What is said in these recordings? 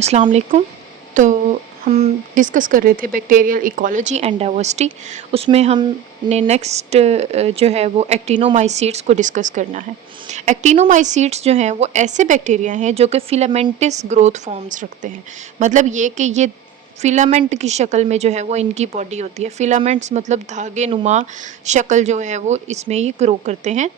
अस्सलाम वालेकुम। तो हम डिस्कस कर रहे थे बैक्टीरियल इकोलॉजी एंड डाइवर्सिटी। उसमें हमने नेक्स्ट जो है वो एक्टिनोमाइसीट्स को डिस्कस करना है। एक्टिनोमाइसीट्स जो हैं वो ऐसे बैक्टीरिया हैं जो कि फिलामेंटस ग्रोथ फॉर्म्स रखते हैं। मतलब ये कि ये फिलामेंट की शक्ल में जो है वो इनकी बॉडी होती है। फिलामेंट्स मतलब धागे नुमा शक्ल जो है वो इसमें ये ग्रो करते हैं।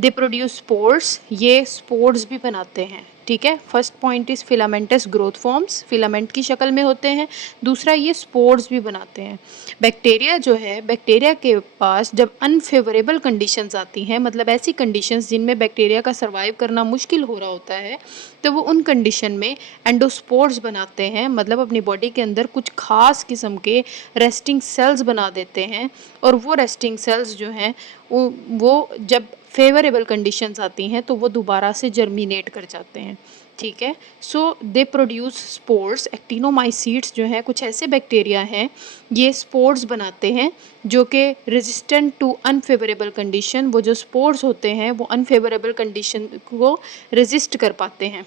दे प्रोड्यूस स्पोर्स, ये स्पोर्स भी बनाते हैं। ठीक है, first point is filamentous growth forms, filament की शक्ल में होते हैं। दूसरा ये स्पोर्स भी बनाते हैं। बैक्टीरिया जो है, बैक्टीरिया के पास जब अनफेवरेबल कंडीशंस आती हैं, मतलब ऐसी कंडीशंस जिनमें बैक्टीरिया का सर्वाइव करना मुश्किल हो रहा होता है, तो वो उन कंडीशन में एंडोस्पोर्स बनाते हैं। मतलब अपनी बॉडी के अंदर कुछ खास किस्म के रेस्टिंग सेल्स बना देते हैं, और वो रेस्टिंग सेल्स जो हैं वो जब फेवरेबल कंडीशंस आती हैं तो वो दोबारा से जर्मिनेट कर जाते हैं। ठीक है, सो दे प्रोड्यूस स्पोर्स। एक्टिनोमाइसीट्स जो है कुछ ऐसे बैक्टीरिया हैं, ये स्पोर्स बनाते हैं जो कि रेजिस्टेंट टू अनफेवरेबल कंडीशन। वो जो स्पोर्स होते हैं वो अनफेवरेबल कंडीशन को रेजिस्ट कर पाते हैं।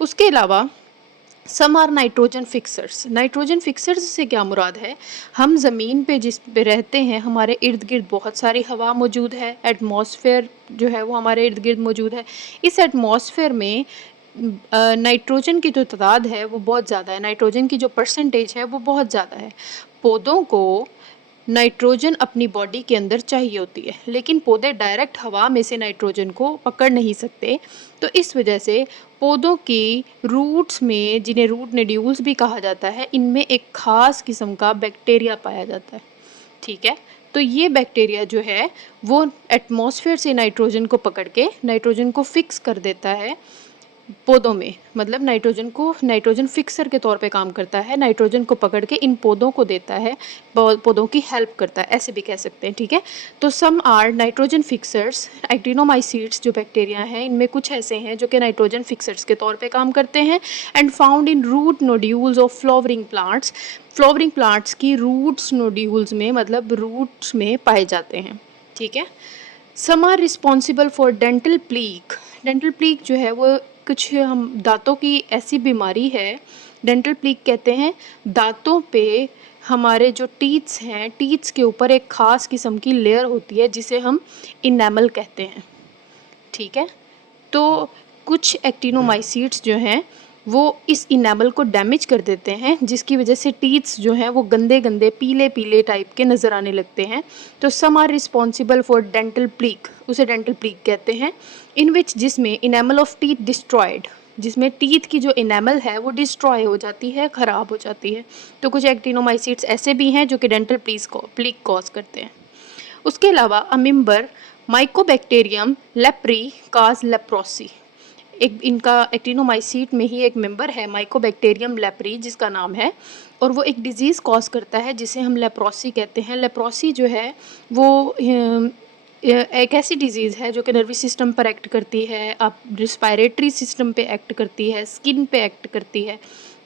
उसके अलावा some are nitrogen fixers. Nitrogen fixers से क्या मुराद है, हम ज़मीन पे जिस पे रहते हैं हमारे इर्द गिर्द बहुत सारी हवा मौजूद है, एटमॉस्फेयर जो है वो हमारे इर्द गिर्द मौजूद है। इस एटमॉस्फेयर में नाइट्रोजन की जो तादाद है वो बहुत ज़्यादा है, नाइट्रोजन की जो परसेंटेज है वो बहुत ज़्यादा है। पौधों को नाइट्रोजन अपनी बॉडी के अंदर चाहिए होती है, लेकिन पौधे डायरेक्ट हवा में से नाइट्रोजन को पकड़ नहीं सकते। तो इस वजह से पौधों की रूट्स में, जिन्हें रूट नोड्यूल्स भी कहा जाता है, इनमें एक ख़ास किस्म का बैक्टीरिया पाया जाता है। ठीक है, तो ये बैक्टीरिया जो है वो एटमॉस्फेयर से नाइट्रोजन को पकड़ के नाइट्रोजन को फिक्स कर देता है पौधों में। मतलब नाइट्रोजन फिक्सर के तौर पे काम करता है, नाइट्रोजन को पकड़ के इन पौधों को देता है, पौधों की हेल्प करता है, ऐसे भी कह सकते हैं। ठीक है, तो some are nitrogen fixers. Actinomycetes जो बैक्टीरिया हैं इनमें कुछ ऐसे हैं जो कि नाइट्रोजन फिक्सर्स के तौर पे काम करते हैं, and found in root nodules of flowering plants. Flowering plants की रूट्स नोड्यूल्स में, मतलब रूट्स में पाए जाते हैं। ठीक है, some are responsible for dental plaque. Dental plaque जो है वो कुछ हम दांतों की ऐसी बीमारी है, डेंटल प्लीक कहते हैं। दांतों पे हमारे जो टीथ्स हैं, टीथ्स के ऊपर एक ख़ास किस्म की लेयर होती है जिसे हम इनेमल कहते हैं। ठीक है, तो कुछ एक्टिनोमाइसीट्स जो हैं वो इस इनेमल को डैमेज कर देते हैं, जिसकी वजह से टीथ्स जो हैं वो गंदे गंदे पीले पीले टाइप के नज़र आने लगते हैं। तो some are responsible for dental plaque, उसे डेंटल प्लीक कहते हैं। इन विच, जिसमें इनेमल ऑफ टीथ डिस्ट्रॉयड, जिसमें टीथ की जो इनेमल है वो डिस्ट्रॉय हो जाती है, ख़राब हो जाती है। तो कुछ एक्टिनोमाइसीट्स ऐसे भी हैं जो कि डेंटल प्लीक कॉज करते हैं। उसके अलावा अमिम्बर माइकोबैक्टीरियम लेप्री काज लेप्रोसी। एक इनका एक्टिनोमाइसीट में ही एक मेंबर है माइकोबैक्टीरियम लेप्री जिसका नाम है, और वो एक डिज़ीज़ कॉज करता है जिसे हम लेप्रोसी कहते हैं। लेप्रोसी जो है वो एक ऐसी डिज़ीज़ है जो कि नर्वस सिस्टम पर एक्ट करती है, आप रिस्पायरेटरी सिस्टम पे एक्ट करती है, स्किन पे एक्ट करती है।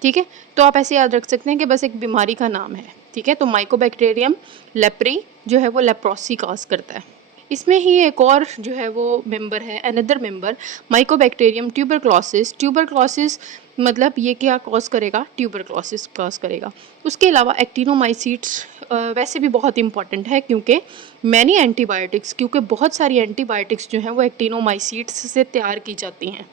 ठीक है, तो आप ऐसे याद रख सकते हैं कि बस एक बीमारी का नाम है। ठीक है, तो माइकोबैक्टीरियम लेप्री जो है वो लेप्रोसी कॉज करता है। इसमें ही एक और जो है वो मेंबर है, another member Mycobacterium tuberculosis. Tuberculosis मतलब ये क्या कॉज करेगा, ट्यूबरक्लोसिस कॉज करेगा। उसके अलावा एक्टिनोमाइसीट्स वैसे भी बहुत इंपॉर्टेंट है क्योंकि क्योंकि बहुत सारी एंटीबायोटिक्स जो हैं वो एक्टिनोमाइसीट्स से तैयार की जाती हैं।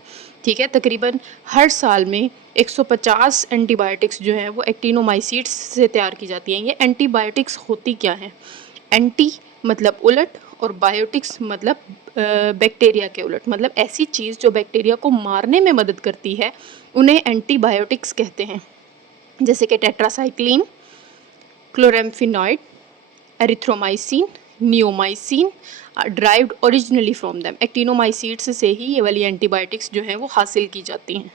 ठीक है, तकरीबन हर साल में 150 एंटीबायोटिक्स जो हैं वो एक्टिनोमाइसीट्स से तैयार की जाती हैं। ये एंटीबायोटिक्स होती क्या हैं, एंटी मतलब उलट, और बायोटिक्स मतलब बैक्टीरिया के उलट, मतलब ऐसी चीज़ जो बैक्टीरिया को मारने में मदद करती है उन्हें एंटीबायोटिक्स कहते हैं। जैसे कि tetracycline, chloramphenicol, erythromycin, neomycin derived originally from them. Actinomycetes से ही ये वाली एंटीबायोटिक्स जो हैं वो हासिल की जाती हैं।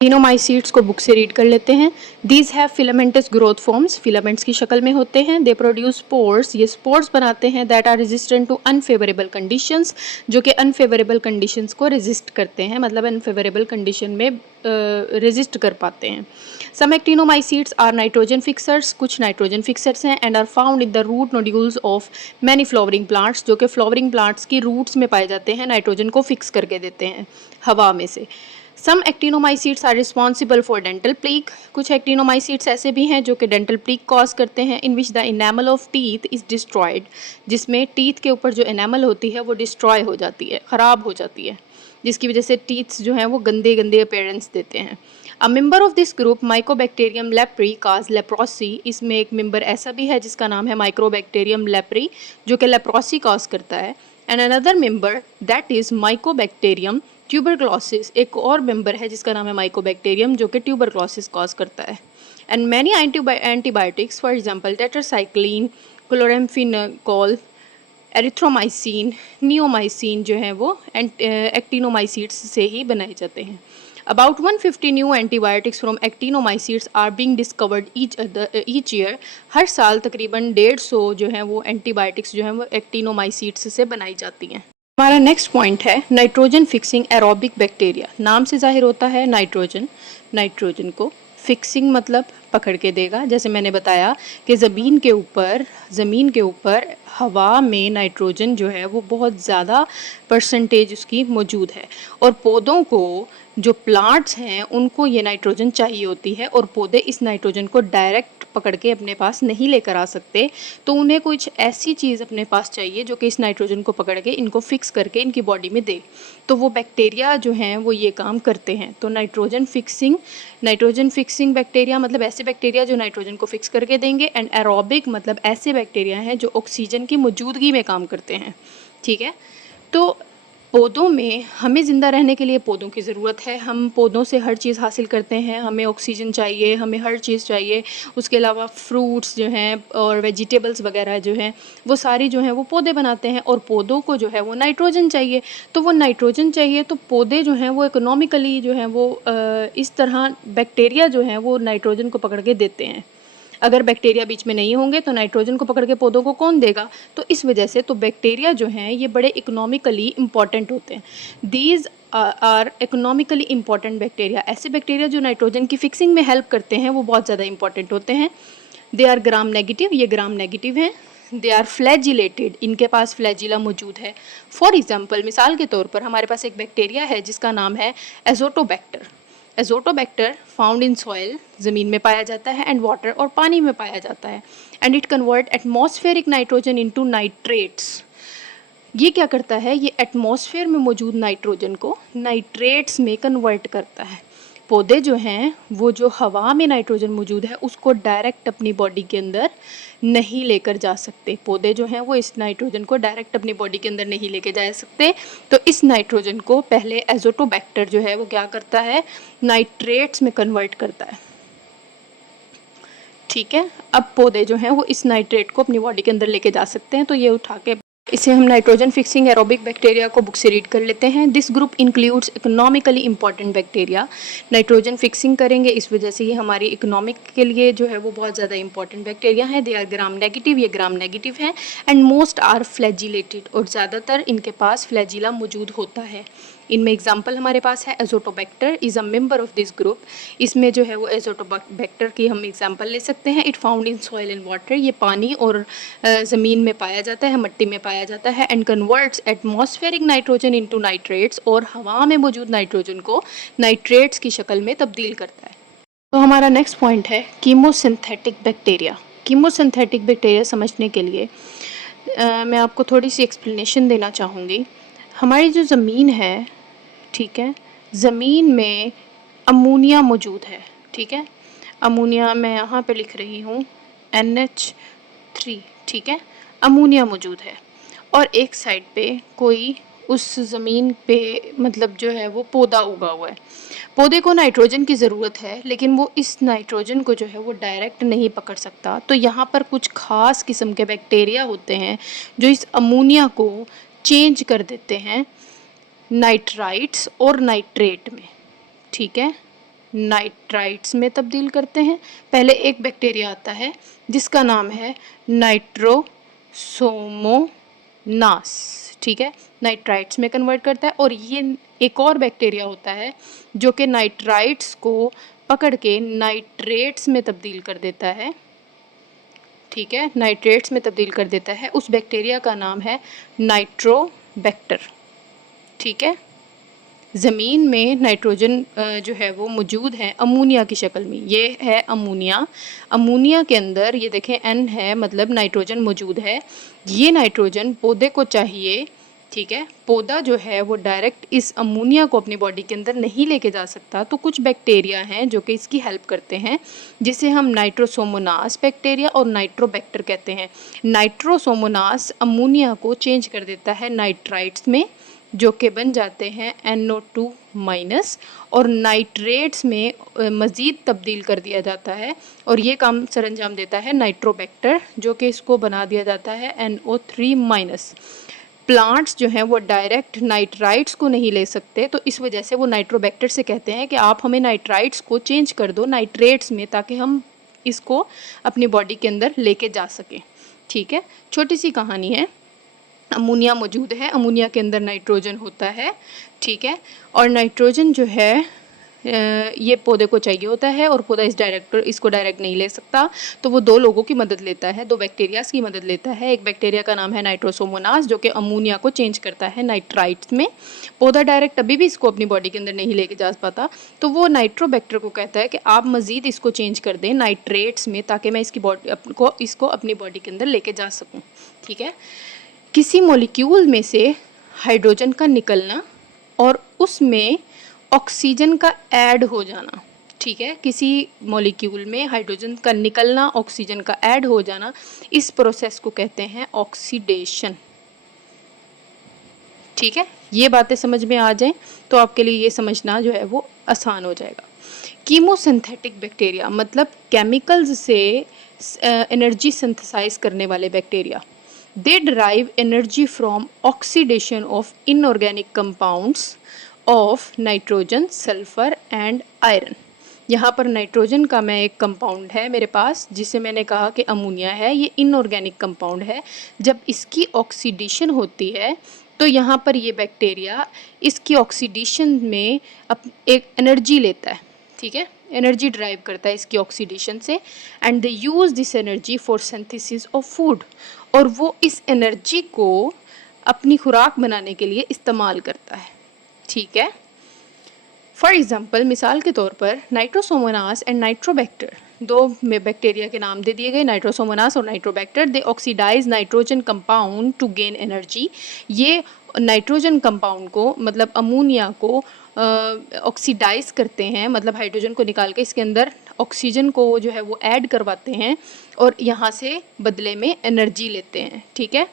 एक्टिनोमाइसीट्स को बुक से रीड कर लेते हैं। These have filamentous growth forms, filaments की शक्ल में होते हैं। दे प्रोड्यूस स्पोर्स, ये स्पोर्स बनाते हैं। That are resistant to unfavourable conditions, जो कि अनफेवरेबल कंडीशंस को रेजिस्ट करते हैं, मतलब अनफेवरेबल कंडीशन में रेजिस्ट कर पाते हैं। Some actinomycetes are nitrogen fixers, कुछ नाइट्रोजन फिक्सर्स हैं, and are found in the root nodules of many flowering plants, जो कि फ्लावरिंग प्लांट्स की रूट्स में पाए जाते हैं, नाइट्रोजन को फिक्स करके देते हैं हवा में से। Some actinomycetes are responsible for dental plaque. कुछ एक्टिनोमाइसीट्स ऐसे भी हैं जो कि डेंटल प्लीक कॉज करते हैं। In which the enamel of teeth is destroyed, जिसमें टीथ के ऊपर जो एनामल होती है वो डिस्ट्रॉय हो जाती है, ख़राब हो जाती है, जिसकी वजह से टीथ्स जो हैं वो गंदे गंदे अपीयरेंस देते हैं। A member of this group Mycobacterium leprae cause leprosy. इसमें एक मेंबर ऐसा भी है जिसका नाम है माइक्रोबैक्टीरियम लेप्री, जो कि लेप्रोसी कॉज करता है। And another member that is Mycobacterium tuberculosis. एक और मेंबर है जिसका नाम है माइकोबैक्टीरियम, जो कि ट्यूबरक्लोसिस कॉज करता है। And many antibiotics for example tetracycline, chloramphenicol, erythromycin, neomycin जो है वो एक्टिनोमाइसीट्स से ही बनाए जाते हैं। About 150 new antibiotics from actinomycetes are being discovered each year। हर साल तकरीबन 150 जो हैं वो एंटीबायोटिक्स जो हैं वो एक्टिनोमाइसीट्स से बनाई जाती हैं। हमारा नेक्स्ट पॉइंट है नाइट्रोजन फिक्सिंग एरोबिक बैक्टीरिया। नाम से जाहिर होता है नाइट्रोजन, नाइट्रोजन को फिक्सिंग मतलब पकड़ के देगा। जैसे मैंने बताया कि ज़मीन के ऊपर हवा में नाइट्रोजन जो है वो बहुत ज़्यादा परसेंटेज उसकी मौजूद है, और पौधों को, जो प्लांट्स हैं, उनको ये नाइट्रोजन चाहिए होती है, और पौधे इस नाइट्रोजन को डायरेक्ट पकड़ के अपने पास नहीं लेकर आ सकते, तो उन्हें कुछ ऐसी चीज़ अपने पास चाहिए जो कि इस नाइट्रोजन को पकड़ के इनको फिक्स करके इनकी बॉडी में दे। तो वो बैक्टीरिया जो हैं वो ये काम करते हैं। तो नाइट्रोजन फिक्सिंग बैक्टीरिया मतलब ऐसे बैक्टीरिया जो नाइट्रोजन को फिक्स करके देंगे। एंड एरोबिक मतलब ऐसे बैक्टीरिया हैं जो ऑक्सीजन की मौजूदगी में काम करते हैं। ठीक है, तो पौधों में हमें ज़िंदा रहने के लिए पौधों की ज़रूरत है। हम पौधों से हर चीज़ हासिल करते हैं, हमें ऑक्सीजन चाहिए, हमें हर चीज़ चाहिए। उसके अलावा फ्रूट्स जो हैं और वेजिटेबल्स वगैरह जो हैं वो सारी जो हैं वो पौधे बनाते हैं, और पौधों को जो है वो नाइट्रोजन चाहिए। तो वो नाइट्रोजन चाहिए तो पौधे जो हैं वो इकोनॉमिकली जो हैं वो इस तरह बैक्टीरिया जो हैं वो नाइट्रोजन को पकड़ के देते हैं। अगर बैक्टीरिया बीच में नहीं होंगे तो नाइट्रोजन को पकड़ के पौधों को कौन देगा? तो इस वजह से तो बैक्टीरिया जो हैं ये बड़े इकोनॉमिकली इम्पॉर्टेंट होते हैं। These are economically important bacteria. ऐसे बैक्टीरिया जो नाइट्रोजन की फिक्सिंग में हेल्प करते हैं वो बहुत ज़्यादा इंपॉर्टेंट होते हैं। दे आर ग्राम नेगेटिव, ये ग्राम नेगेटिव हैं। दे आर फ्लैजिलेटेड, इनके पास फ्लैजिला मौजूद है। फॉर एग्जाम्पल, मिसाल के तौर पर हमारे पास एक बैक्टीरिया है जिसका नाम है Azotobacter. Azotobacter found in soil, ज़मीन में पाया जाता है, एंड वाटर और पानी में पाया जाता है। And it convert atmospheric nitrogen into nitrates. ये क्या करता है? ये एटमॉस्फेयर में मौजूद नाइट्रोजन को नाइट्रेट्स में कन्वर्ट करता है। पौधे जो हैं वो जो हवा में नाइट्रोजन मौजूद है उसको डायरेक्ट अपनी बॉडी के अंदर नहीं लेकर जा सकते। पौधे जो हैं वो इस नाइट्रोजन को डायरेक्ट अपनी बॉडी के अंदर नहीं लेके जा सकते। तो इस नाइट्रोजन को पहले एजोटोबैक्टर जो है वो क्या करता है? नाइट्रेट्स में कन्वर्ट करता है। ठीक है, अब पौधे जो हैं वो इस नाइट्रेट को अपनी बॉडी के अंदर लेके जा सकते हैं। तो ये उठा के इसे हम नाइट्रोजन फिक्सिंग एरोबिक बैक्टीरिया को बुक से रीड कर लेते हैं। This group includes economically important bacteria. Nitrogen fixing करेंगे, इस वजह से ये हमारी इकोनॉमिक के लिए जो है वो बहुत ज़्यादा इंपॉर्टेंट बैक्टीरिया हैं। दे आर ग्राम नेगेटिव, ये ग्राम नेगेटिव हैं। एंड मोस्ट आर फ्लैजिलेटेड, और ज़्यादातर इनके पास फ्लैजिला मौजूद होता है। इनमें एग्जाम्पल हमारे पास है Azotobacter is a member of this group. इसमें जो है वो एजोटोबैक्टर की हम एग्जाम्पल ले सकते हैं। It found in soil and water, ये पानी और ज़मीन में पाया जाता है, मिट्टी में पाया जाता है। And converts atmospheric nitrogen into nitrates, और हवा में मौजूद नाइट्रोजन को नाइट्रेट्स की शक्ल में तब्दील करता है। तो हमारा नेक्स्ट पॉइंट है कीमोसिंथेटिक बैक्टीरिया। कीमोसिंथेटिक बैक्टीरिया समझने के लिए मैं आपको थोड़ी सी एक्सप्लेनेशन देना चाहूँगी। हमारी जो ज़मीन है, ठीक है, ज़मीन में अमोनिया मौजूद है। ठीक है, अमोनिया मैं यहाँ पे लिख रही हूँ NH3। ठीक है, अमोनिया मौजूद है, और एक साइड पे कोई उस ज़मीन पे मतलब जो है वो पौधा उगा हुआ है। पौधे को नाइट्रोजन की ज़रूरत है, लेकिन वो इस नाइट्रोजन को जो है वो डायरेक्ट नहीं पकड़ सकता। तो यहाँ पर कुछ ख़ास किस्म के बैक्टीरिया होते हैं जो इस अमोनिया को चेंज कर देते हैं नाइट्राइट्स और नाइट्रेट में। ठीक है, नाइट्राइट्स में तब्दील करते हैं। पहले एक बैक्टीरिया आता है जिसका नाम है नाइट्रोसोमोनास। ठीक है, नाइट्राइट्स में कन्वर्ट करता है। और ये एक और बैक्टीरिया होता है जो कि नाइट्राइट्स को पकड़ के नाइट्रेट्स में तब्दील कर देता है। ठीक है, नाइट्रेट्स में तब्दील कर देता है। उस बैक्टीरिया का नाम है नाइट्रोबैक्टर। ठीक है, ज़मीन में नाइट्रोजन जो है वो मौजूद है अमोनिया की शक्ल में। ये है अमोनिया। अमोनिया के अंदर ये देखें N है, मतलब नाइट्रोजन मौजूद है। ये नाइट्रोजन पौधे को चाहिए, ठीक है। पौधा जो है वो डायरेक्ट इस अमोनिया को अपनी बॉडी के अंदर नहीं लेके जा सकता, तो कुछ बैक्टीरिया हैं जो कि इसकी हेल्प करते हैं, जिसे हम नाइट्रोसोमोनास बैक्टीरिया और नाइट्रोबैक्टर कहते हैं। नाइट्रोसोमोनास अमोनिया को चेंज कर देता है नाइट्राइट्स में, जो कि बन जाते हैं NO2 माइनस, और नाइट्रेट्स में मज़ीद तब्दील कर दिया जाता है, और ये काम सरअंजाम देता है नाइट्रोबैक्टर, जो कि इसको बना दिया जाता है NO3 माइनस। प्लांट्स जो हैं वो डायरेक्ट नाइट्राइट्स को नहीं ले सकते, तो इस वजह से वो नाइट्रोबैक्टर से कहते हैं कि आप हमें नाइट्राइट्स को चेंज कर दो नाइट्रेट्स में, ताकि हम इसको अपनी बॉडी के अंदर लेके जा सकें, ठीक है। छोटी सी कहानी है। अमोनिया मौजूद है, अमोनिया के अंदर नाइट्रोजन होता है, ठीक है। और नाइट्रोजन जो है ये पौधे को चाहिए होता है, और पौधा इसको डायरेक्ट नहीं ले सकता, तो वो दो लोगों की मदद लेता है, दो बैक्टीरियाज की मदद लेता है। एक बैक्टीरिया का नाम है नाइट्रोसोमोनास, जो कि अमोनिया को चेंज करता है नाइट्राइट्स में। पौधा डायरेक्ट अभी भी इसको अपनी बॉडी के अंदर नहीं लेके जा पाता, तो वो नाइट्रोबैक्टर को कहता है कि आप मज़ीद इसको चेंज कर दें नाइट्रेट्स में, ताकि मैं इसको अपनी बॉडी के अंदर लेके जा सकूँ, ठीक है। किसी मॉलिक्यूल में से हाइड्रोजन का निकलना और उसमें ऑक्सीजन का ऐड हो जाना, ठीक है। किसी मॉलिक्यूल में हाइड्रोजन का निकलना, ऑक्सीजन का ऐड हो जाना, इस प्रोसेस को कहते हैं ऑक्सीडेशन, ठीक है। ये बातें समझ में आ जाएं तो आपके लिए ये समझना जो है वो आसान हो जाएगा। कीमोसिंथेटिक बैक्टीरिया मतलब केमिकल्स से एनर्जी सिंथेसाइज करने वाले bacteria. They derive energy from oxidation of inorganic compounds of nitrogen, sulfur and iron. यहाँ पर नाइट्रोजन का मैं एक कंपाउंड है मेरे पास, जिसे मैंने कहा कि अमोनिया है, ये इनऑर्गेनिक कंपाउंड है। जब इसकी ऑक्सीडेशन होती है तो यहाँ पर ये बैक्टीरिया इसकी ऑक्सीडेशन में एक एनर्जी लेता है, ठीक है, एनर्जी ड्राइव करता है इसकी ऑक्सीडेशन से, and they use this energy for synthesis of food, और वो इस एनर्जी को अपनी खुराक बनाने के लिए इस्तेमाल करता है, ठीक है। फॉर एग्जाम्पल, मिसाल के तौर पर नाइट्रोसोमोनास एंड नाइट्रोबैक्टर, दो में बैक्टीरिया के नाम दे दिए गए, नाइट्रोसोमोनास और Nitrobacter. They oxidise nitrogen compound to gain energy. ये नाइट्रोजन कंपाउंड को मतलब अमोनिया को ऑक्सीडाइज करते हैं, मतलब हाइड्रोजन को निकाल के इसके अंदर ऑक्सीजन को जो है वो ऐड करवाते हैं, और यहाँ से बदले में एनर्जी लेते हैं, ठीक है।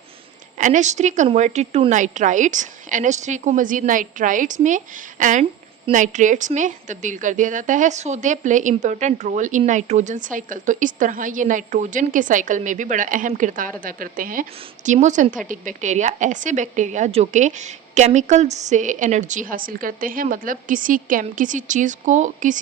NH3 converted to nitrites, NH3 को मज़ीद नाइट्राइट्स में एंड नाइट्रेट्स में तब्दील कर दिया जाता है। So they play important role in nitrogen cycle. तो इस तरह ये नाइट्रोजन के साइकिल में भी बड़ा अहम किरदार अदा करते हैं। कीमोसिंथेटिक बैक्टीरिया ऐसे बैक्टीरिया जो कि केमिकल्स से एनर्जी हासिल करते हैं, मतलब किसी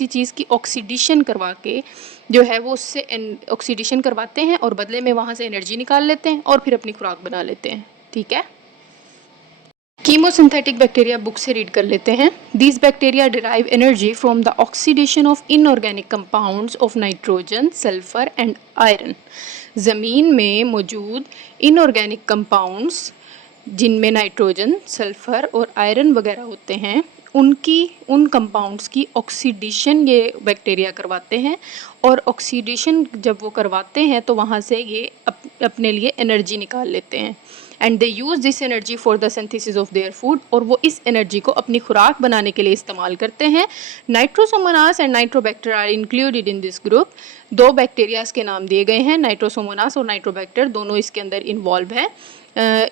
चीज़ की ऑक्सीडेशन करवा के जो है वो उससे ऑक्सीडेशन करवाते हैं, और बदले में वहाँ से एनर्जी निकाल लेते हैं और फिर अपनी खुराक बना लेते हैं, ठीक है। कीमोसिंथेटिक बैक्टीरिया बुक से रीड कर लेते हैं। These bacteria derive energy from the oxidation of inorganic compounds of nitrogen, sulphur and iron. ज़मीन में मौजूद इनऑर्गेनिक कंपाउंड्स जिनमें नाइट्रोजन, सल्फर और आयरन वगैरह होते हैं, उन कंपाउंड्स की ऑक्सीडेशन ये बैक्टीरिया करवाते हैं, और ऑक्सीडेशन जब वो करवाते हैं तो वहाँ से ये अपने लिए एनर्जी निकाल लेते हैं, and they use this energy for the synthesis of their food, और वो इस एनर्जी को अपनी खुराक बनाने के लिए इस्तेमाल करते हैं। Nitrosomonas and Nitrobacter are included in this group. दो बैक्टीरियाज के नाम दिए गए हैं, नाइट्रोसोमोनास और नाइट्रोबैक्टर, दोनों इसके अंदर इन्वॉल्व हैं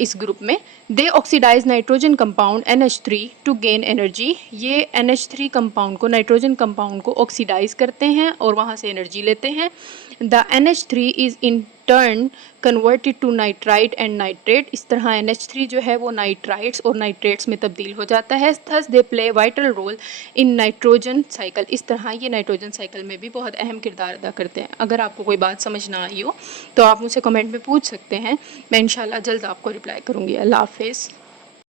इस ग्रुप में। They oxidise nitrogen compound NH3 to gain energy. ये NH3 कंपाउंड को, नाइट्रोजन कंपाउंड को ऑक्सीडाइज करते हैं और वहाँ से एनर्जी लेते हैं। The NH3 is in turn converted to nitrite and nitrate. इस तरह NH3 जो है वो नाइट्राइट्स और नाइट्रेट्स में तब्दील हो जाता है। Thus they play vital role in nitrogen cycle. इस तरह ये नाइट्रोजन साइकिल में भी बहुत अहम किरदार अदा करते हैं। अगर आपको कोई बात समझ ना आई हो तो आप मुझसे कमेंट में पूछ सकते हैं, मैं इंशाल्लाह जल्द आपको रिप्लाई करूँगी। अल्लाह हाफिज़।